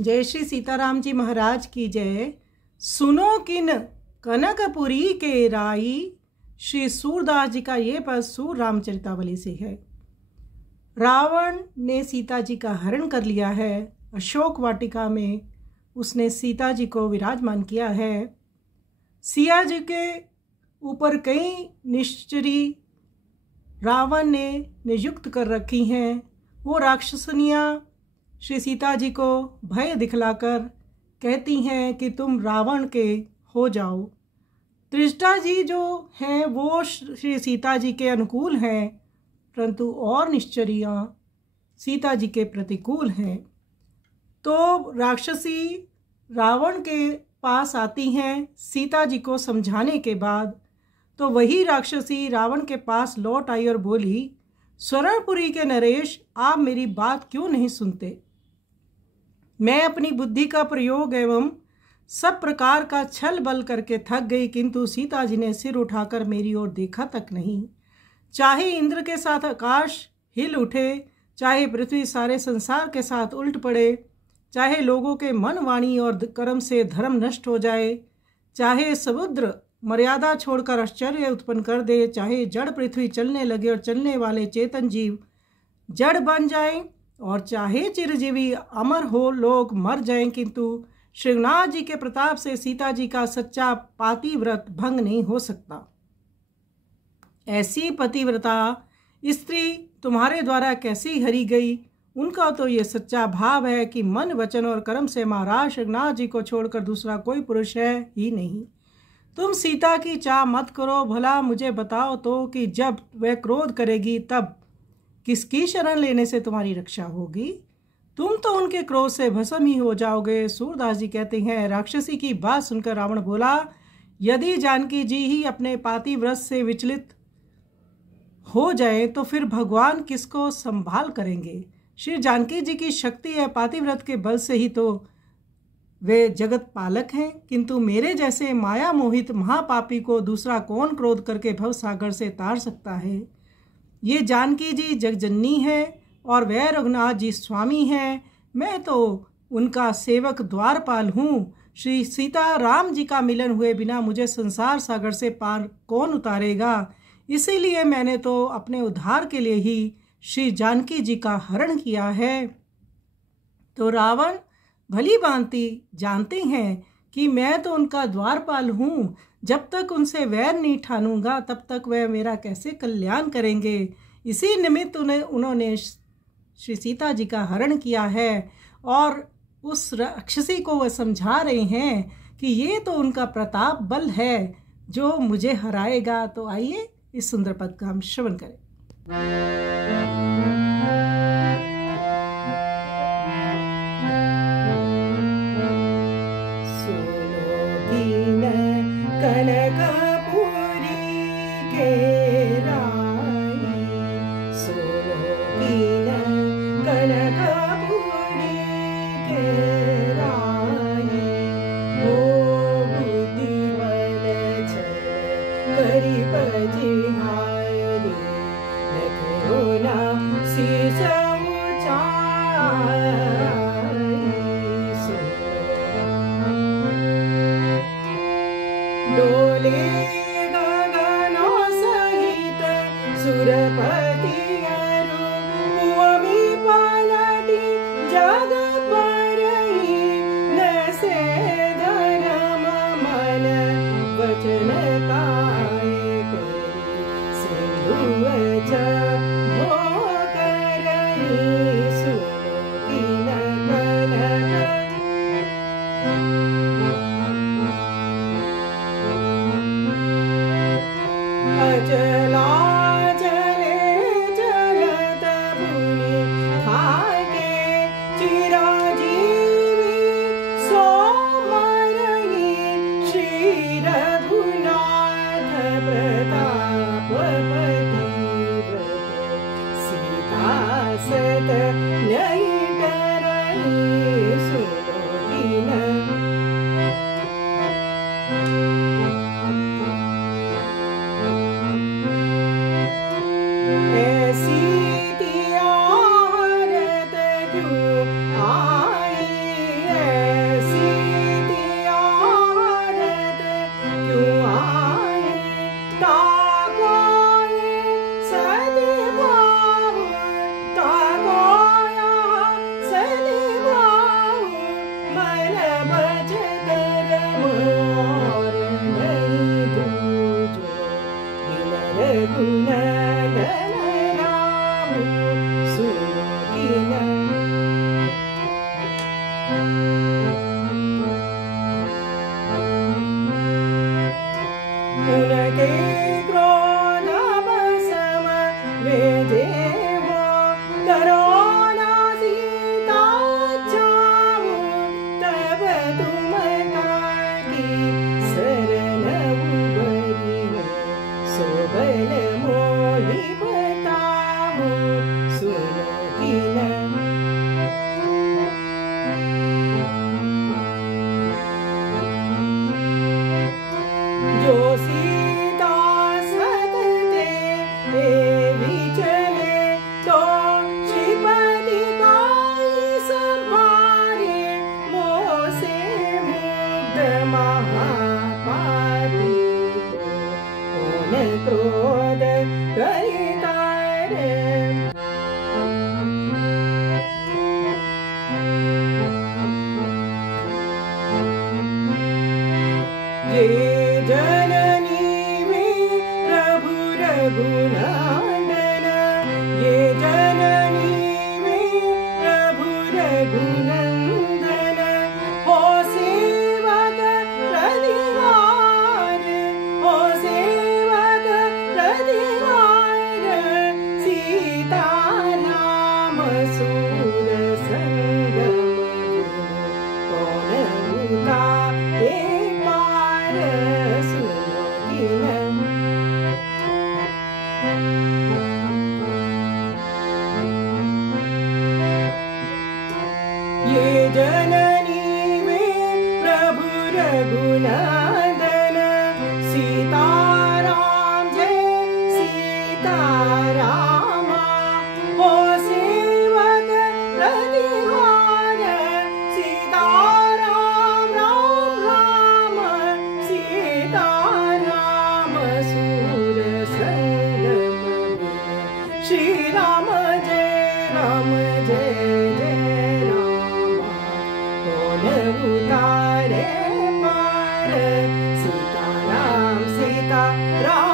जय श्री सीताराम जी महाराज की जय। सुनो किन कनकपुरी के राई, श्री सूरदास जी का ये पद सूर रामचरितावली से है। रावण ने सीता जी का हरण कर लिया है। अशोक वाटिका में उसने सीता जी को विराजमान किया है। सिया जी के ऊपर कई निश्चरी रावण ने नियुक्त कर रखी हैं। वो राक्षसनियाँ श्री सीता जी को भय दिखलाकर कहती हैं कि तुम रावण के हो जाओ। त्रिष्टा जी जो हैं वो श्री सीता जी के अनुकूल हैं, परंतु और निश्चरियाँ सीता जी के प्रतिकूल हैं। तो राक्षसी रावण के पास आती हैं सीता जी को समझाने के बाद। तो वही राक्षसी रावण के पास लौट आई और बोली, स्वर्णपुरी के नरेश, आप मेरी बात क्यों नहीं सुनते? मैं अपनी बुद्धि का प्रयोग एवं सब प्रकार का छल बल करके थक गई, किंतु सीता जी ने सिर उठाकर मेरी ओर देखा तक नहीं। चाहे इंद्र के साथ आकाश हिल उठे, चाहे पृथ्वी सारे संसार के साथ उल्ट पड़े, चाहे लोगों के मन वाणी और कर्म से धर्म नष्ट हो जाए, चाहे समुद्र मर्यादा छोड़कर आश्चर्य उत्पन्न कर दे, चाहे जड़ पृथ्वी चलने लगे और चलने वाले चेतन जीव जड़ बन जाएं, और चाहे चिरजीवी अमर हो लोग मर जाएं, किंतु श्रीनाथ जी के प्रताप से सीता जी का सच्चा पातिव्रत भंग नहीं हो सकता। ऐसी पतिव्रता स्त्री तुम्हारे द्वारा कैसी हरी गई? उनका तो ये सच्चा भाव है कि मन वचन और कर्म से महाराज श्रीनाथ जी को छोड़कर दूसरा कोई पुरुष है ही नहीं। तुम सीता की चाह मत करो। भला मुझे बताओ तो कि जब वह क्रोध करेगी तब किसकी शरण लेने से तुम्हारी रक्षा होगी? तुम तो उनके क्रोध से भस्म ही हो जाओगे। सूरदास जी कहते हैं, राक्षसी की बात सुनकर रावण बोला, यदि जानकी जी ही अपने पातिव्रत से विचलित हो जाए तो फिर भगवान किसको संभाल करेंगे? श्री जानकी जी की शक्ति है, पातिव्रत के बल से ही तो वे जगत पालक हैं, किंतु मेरे जैसे माया मोहित महापापी को दूसरा कौन क्रोध करके भव सागर से तार सकता है? ये जानकी जी जगजननी है और वह रघुनाथ जी स्वामी हैं। मैं तो उनका सेवक द्वारपाल हूँ। श्री सीता राम जी का मिलन हुए बिना मुझे संसार सागर से पार कौन उतारेगा? इसीलिए मैंने तो अपने उद्धार के लिए ही श्री जानकी जी का हरण किया है। तो रावण भली भांति जानते हैं कि मैं तो उनका द्वारपाल हूँ। जब तक उनसे वैर नहीं ठानूंगा तब तक वह मेरा कैसे कल्याण करेंगे? इसी निमित्त उन्होंने श्री सीता जी का हरण किया है और उस राक्षसी को वह समझा रहे हैं कि ये तो उनका प्रताप बल है जो मुझे हराएगा। तो आइए इस सुंदर पद का हम श्रवण करें। कनकपुरी के राई, सुनो दीन कनकपुरी के राई, ओ बुद्धि बल छल करि पजिहारी, देखो ना शीस ऊंचाई, डोले गगनो सहित सुरपति अरु, भूमि पलटी जग पर उनके क्रोध भस्म वेजे वो करुणा सीता चाहूं तब तुम काकी शरण उबरी हो सो बल मोहि बताऊं सुनो किन जो सीता सतते देवी चले तो श्रीपति काई संभारे मोह से मुग्ध महापापी को कौन क्रोध करता रे। ये जननी में प्रभु रघुनंदन ये जननी में प्रभु रघुनंदन हो सेवक प्रतिहार हो सेवक प्रतिहार सीता नाम सूर संगम कौन उतारे पार सुनो किन ये जननी में प्रभु रघुनंदन सीताराम जय सीतारामा हो सेवक प्रतिहार सीताराम राम राम सीताराम सूर संगम श्री राम जय जय रामा कौन उतारे पार सीताराम सीताराम